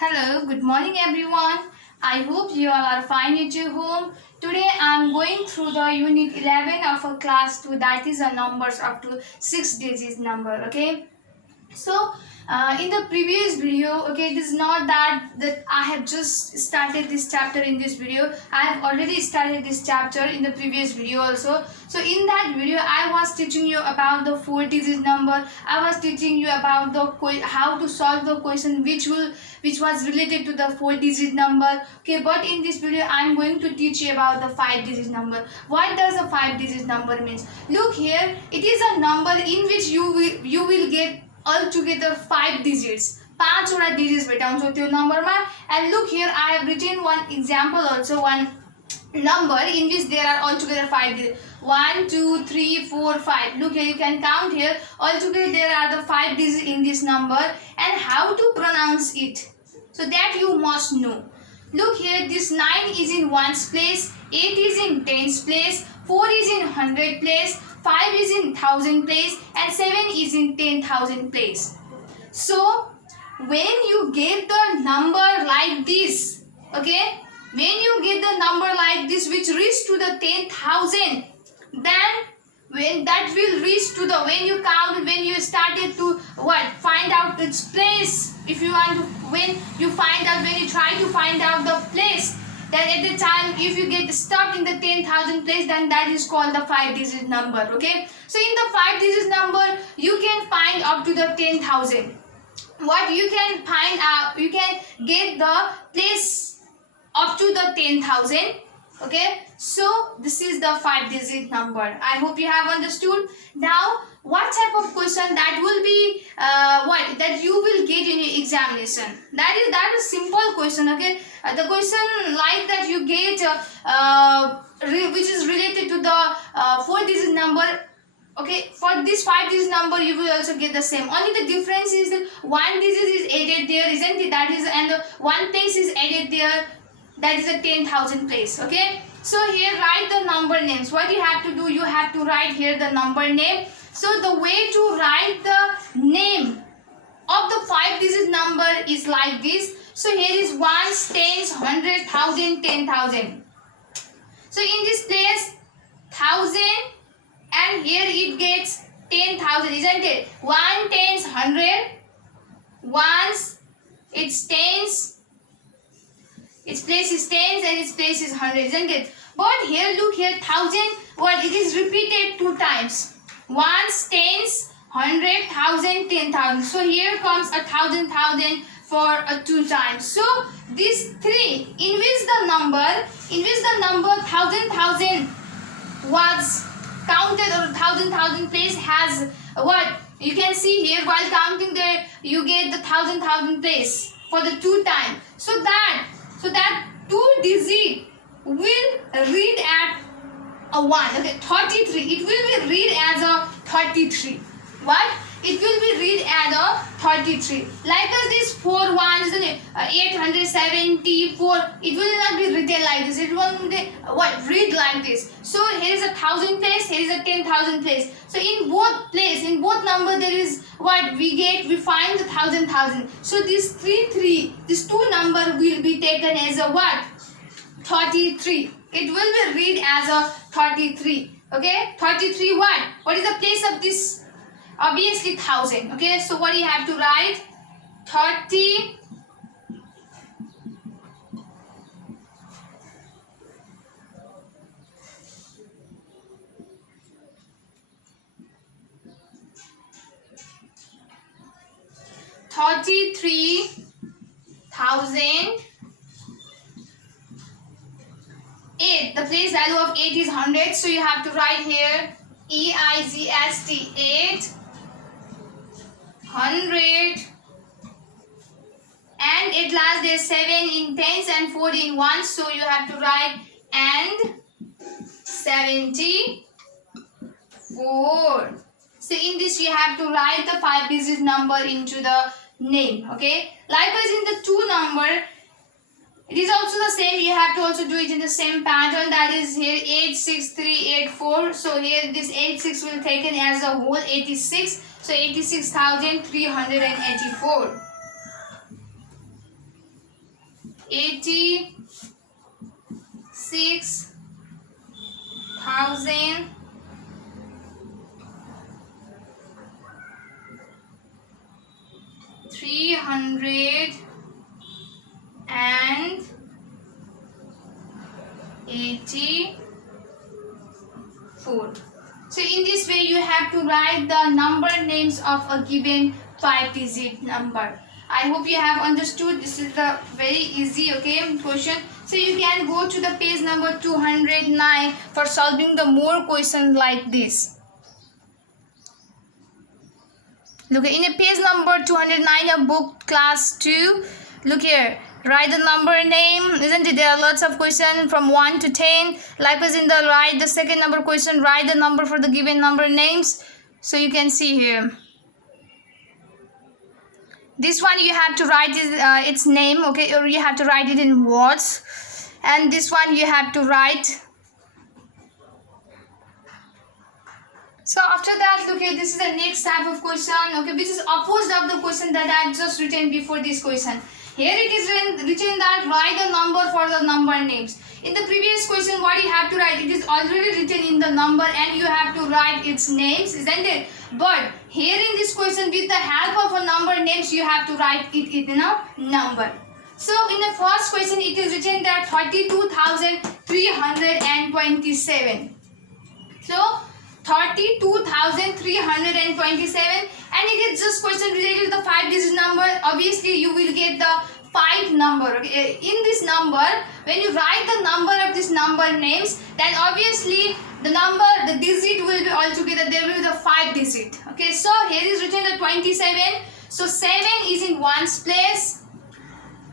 Hello, good morning everyone. I hope you all are fine at your home. Today I am going through the unit 11 of a class 2, that is a numbers up to 6 digits number, okay? So in the previous video, okay, this is not that I have just started this chapter in this video. I have already started this chapter in the previous video also. So in that video I was teaching you about the 4 digit number. I was teaching you about the how to solve the question which was related to the 4 digit number, okay? But in this video I am going to teach you about the 5 digit number. What does a 5 digit number means? Look here, it is a number in which you will get altogether 5 digits. 5 digits भेटाउँछौ त्यो नम्बरमा. And look here, I have written one example also, one number in which there are altogether 5 digits. 1 2 3 4 5. Look here, you can count here. Altogether there are the 5 digits in this number, and how to pronounce it, so that you must know. Look here, this 9 is in ones place, 8 is in tens place, 4 is in hundred place, 5 is in thousand place, and 7 is in 10,000 place. So when you get the number like this, okay, when you get the number like this which reach to the 10,000, then when that will reach to the, when you count, when you started to find out its place, if you want to, when you try to find out the place, then at the time if you get stuck in the 10,000 place, then that is called the 5 digit number, okay? So in the 5 digit number you can find up to the 10,000. What you can find out, you can get the place up to the 10,000, okay? So this is the 5 digit number. I hope you have understood. Now what type of question that will be that you will get in your examination? That is simple question, okay? The question like that you get which is related to the 4 digit number. Okay, for this 5 digit number you will also get the same. Only the difference is that 1 digit is added there, isn't it? That is, and the 1 place is added there. That is a 10,000 place. Okay. So here write the number names. What you have to do, you have to write here the number name. So the way to write the name of the 5 digit number is like this. So here is ones, tens, hundred, thousand, 10,000. So in this place 1,000, and here it gets 10,000, isn't it? 1 tens, 100, ones, it's tens, its place is tens, and its place is 100, isn't it? But here, look here, 1,000, it is repeated 2 times. Ones, tens, 100, 1,000, 10,000. So here comes 1,000, 1,000 for 2 times. So these 3, in which the number 1,000, 1,000 was counted, or 1,000, 1,000 place has you can see here, while counting there you get the 1,000, 1,000 place for the 2 times. So that 2 digit will read at a 1, okay? 33, it will be read as a 33. It will be read as a 33. Like this 4 1, isn't it? 874. It will not be written like this. It will be read like this. So here is a 1,000 place, here is a 10,000 place. So in both number there is we find the 1,000, 1,000. So this 2 number will be taken as a 33. It will be read as a 33. Okay, 33 what is the place of this? Obviously 1,000. Okay, so what you have to write? 30 33,000. 8. The place value of 8 is 100. So you have to write here EIGST 8. 100, and at last there is 7 in tens and 4 in ones, so you have to write and 74. So in this you have to write the 5 digit number into the name, okay? Likewise in the 2 number, it is also the same. You have to also do it in the same pattern. That is here 86384. So here this 86 will taken as a whole 86. So 86,384. 86,384. So in this way you have to write the number names of a given 5-digit number. I hope you have understood. This is the very easy question. So you can go to the page number 209 for solving the more questions like this. Look, in a page number 209 of book class 2, look here, write the number name, isn't it? There are lots of questions from 1 to 10. Likewise in the right, the second number question, write the number for the given number names. So you can see here. This one you have to write its name, okay, or you have to write it in words. And this one you have to write. So after that, look here, this is the next type of question, okay, which is opposite of the question that I just written before this question. Here it is written that write the number for the number names. In the previous question, what you have to write, it is already written in the number and you have to write its names, isn't it? But here in this question, with the help of a number names, you have to write it in a number. So in the first question, it is written that 32,327. So 32,327, and it is just question related to the 5-digit number. Obviously you will get the 5 number, okay? In this number, when you write the number of this number names, then obviously the number, the digit will be all together, there will be the 5 digit, okay? So here is written the 27, so 7 is in ones place,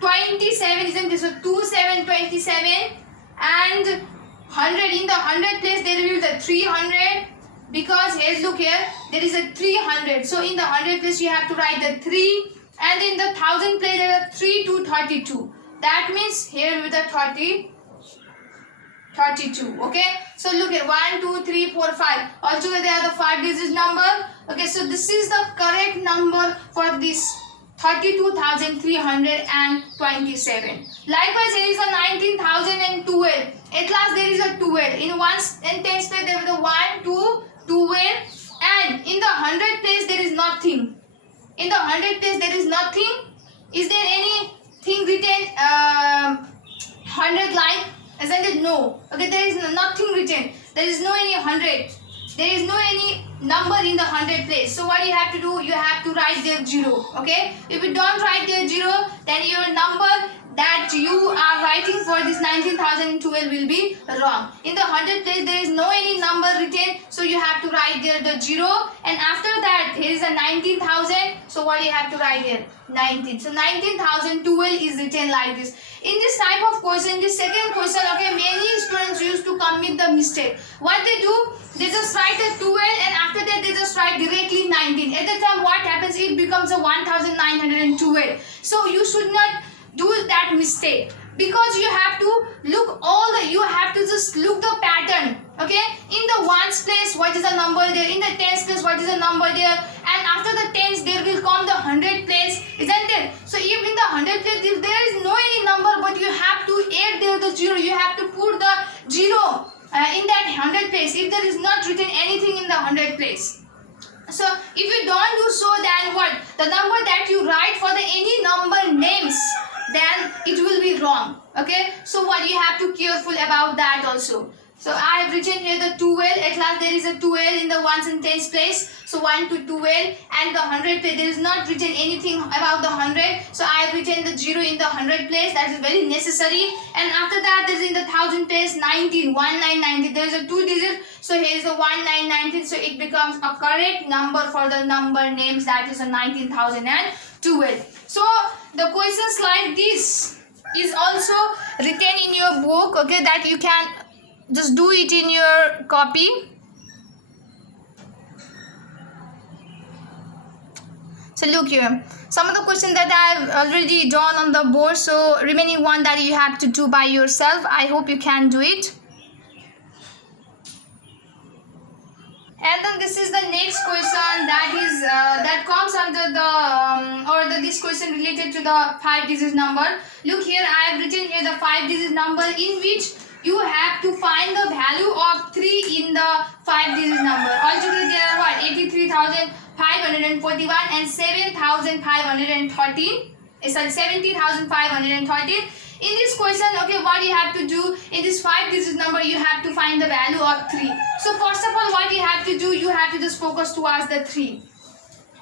27 is in this, so 2 7 27, and 100, in the 100 place there will be the 300, because here look here, there is a 300, so in the 100 place you have to write the 3, and in the 1000 place there are 3 to 32. That means here with the 32. Okay, so look at 1 2 3 4 5, altogether they are the 5 digit number. Okay, so this is the correct number for this 32,327. Likewise, here is a 19,012. At last there is a 12. In ones and tens place there is a 1 2 12, and in the 100 place there is nothing. In the 100 place there is nothing. Is there anything written 100 line? Isn't it? No. Okay, there is nothing written. There is no any 100. There is no any number in the 100 place. So what you have to do, you have to write there 0. Okay, if you don't write there 0, then your number that you are writing for this 19,012 will be wrong. In the 100 place there is no any number written, so you have to write there the 0, and after that here is a 19,000, so what you have to write here 19. So 19,012 is written like this. In this type of question, this second question, okay, many students used to commit the mistake. What they do, they just write a 12 and after that they just write directly 19. At the time what happens, it becomes a 1912. So you should not do that mistake, because you have to look you have to just look the pattern. Okay, in the ones place what is the number there, in the tens place what is the number there, and after the tens there will come the 100 place, isn't it? So if in the 100 place if there is no any number, but you have to add there the 0, you have to put the 0 in that 100 place if there is not written anything in the 100 place. So if you don't do so, then what, the number that you write for the any number names, then it will be wrong. Okay, so what you have to careful about that also. So I have written here the 12. At last there is a 12 in the ones and tens place. So 1 to 12, and the 100 place there is not written anything about the 100. So I have written the 0 in the 100 place. That is very necessary. And after that there is in the 1000 place 19, 1919. There is a 2 digit. So here is the 1919. So it becomes a correct number for the number names, that is a 19,012. So the questions like this is also written in your book, okay, that you can just do it in your copy. So look here, some of the questions that I have already drawn on the board, so remaining one that you have to do by yourself. I hope you can do it. And then this is the next question that is that comes under the this question related to the 5-digit number. Look here, I have written here the 5-digit number in which you have to find the value of 3 in the 5-digit number. Altogether there are what? 83,541 and 7,513. Sorry, 70,513. In this question, okay, what you have to do in this 5-digit number, you have to find the value of 3. So first of all, what you have to do, you have to just focus towards the 3.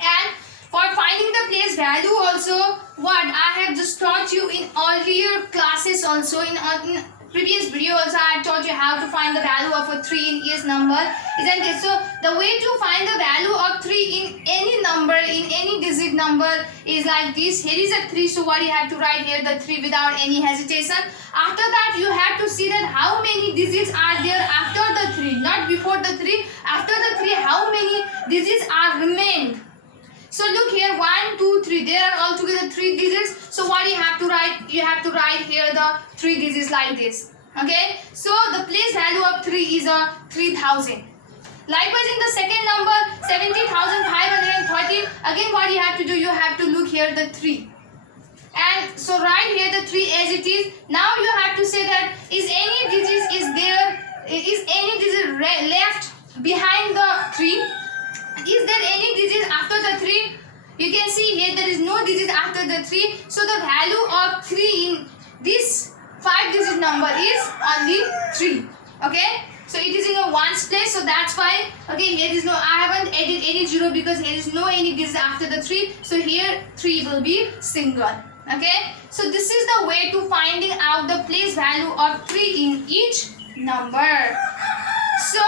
And for finding the place value also, what I have just taught you in earlier classes also, in previous video also I have taught you how to find the value of a 3 in each number, isn't it? So the way to find the value of 3 in any number, in any digit number is like this. Here is a 3, so what you have to write here the 3 without any hesitation. After that you have to see that how many digits are there after the 3, not before the 3, after the 3 how many digits are remained. So look here, 1, 2, 3. There are altogether 3 digits. So what you have to write? You have to write here the 3 digits like this. Okay. So the place value of 3 is a 3,000. Likewise, in the second number 70,513. Again, what you have to do? You have to look here the 3. And so write here the 3 as it is. Now you have to say that is any digit left behind the 3? Is there any digit after the 3? You can see here there is no digit after the 3. So the value of 3 in this 5-digit number is only 3. Okay. So it is in a ones place. So that's why. Okay. Here is no. I haven't added any 0 because there is no any digit after the 3. So here 3 will be single. Okay. So this is the way to finding out the place value of 3 in each number. So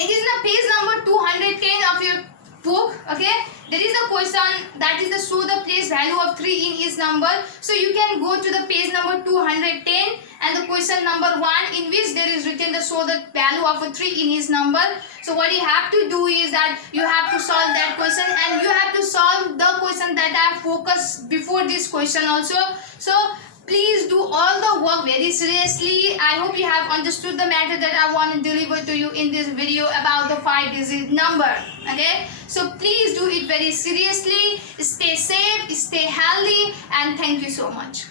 it is the page number 210 of your book. Okay, there is a question that is the show the place value of 3 in each number. So you can go to the page number 210 and the question number 1 in which there is written the show the value of a 3 in each number. So what you have to do is that you have to solve that question and you have to solve the question that I have focused before this question also. So please do all the work very seriously. I hope you have understood the matter that I want to deliver to you in this video about the 5-digit number. Okay, so please do it very seriously. Stay safe, stay healthy, and thank you so much.